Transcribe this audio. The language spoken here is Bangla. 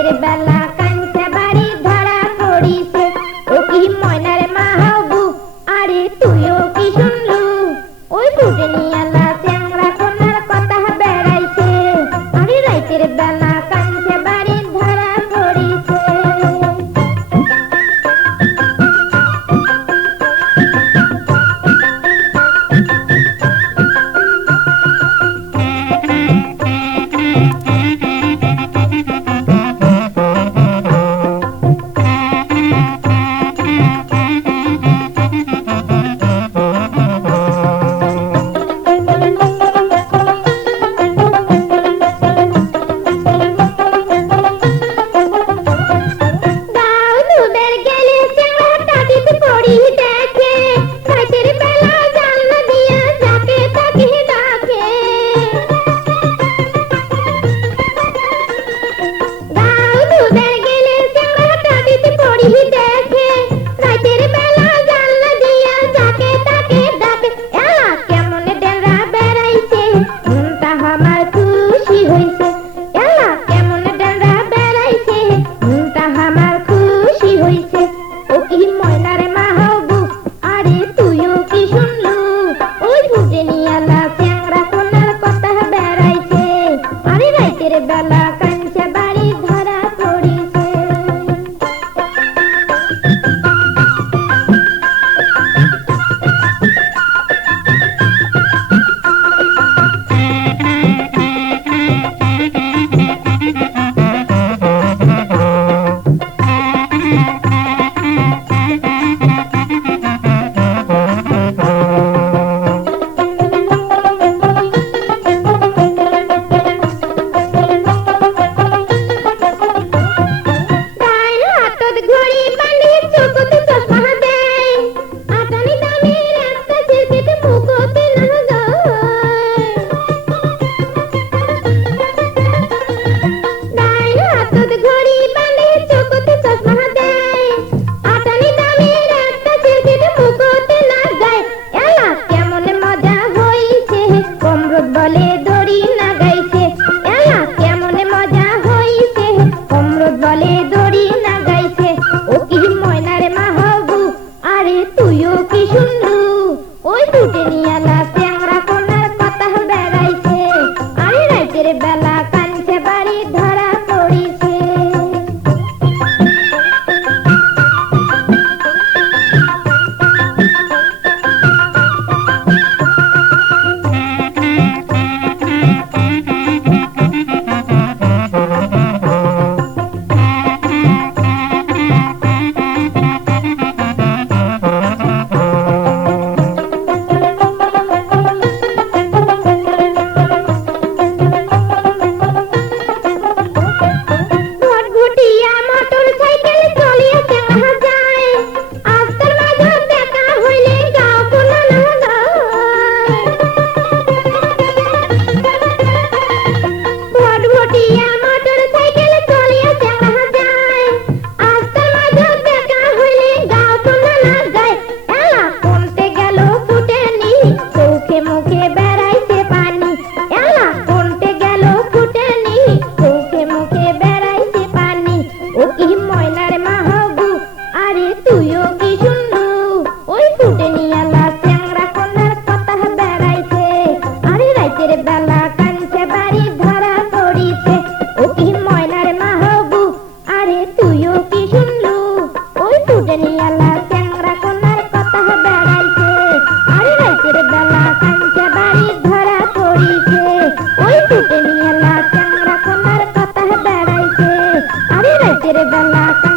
রাতের বেলা কাঞ্চা বাড়ি ধরা পড়িছে ও কি ময়নার মা হবু আরে তুইও কি শুনলু ওই ফুটে নিয়ালা চ্যাংরা কোনার কথা বেড়াইছে আরে রাতের বেলা কাঞ্চা বাড়ি ধরা পড়িছে বেলা কাঞ্চা বাড়ি ধরা পড়িছে বলে দড়ি না গাইছে এলা কেমন মজা হইছে অমৃত বলে দড়ি না গাইছে ও কি ময়নার মা হবু আরে তুইও কি শুনলু ওই ফুটে নিয়ালা চ্যাংরা কোনার কথা বেড়াইছে আরে রাতের বেলা কাঞ্চা বাড়ি ধরা পড়িছে বেলা কাঞ্চা বাড়ি ধরা পড়িছে ও কি ময়নার মা হবু আরে তুইও কি শুনলু ওই ফুটে নিয়ালা চ্যাংরা কোনার কথা বেড়াইছে আরে রাতের বেলা কাঞ্চা বাড়ি ধরা পড়িছে ওই ফুটে নিয়ালা চ্যাংরা কোনার কথা বেড়াইছে আরে রাতের বেলা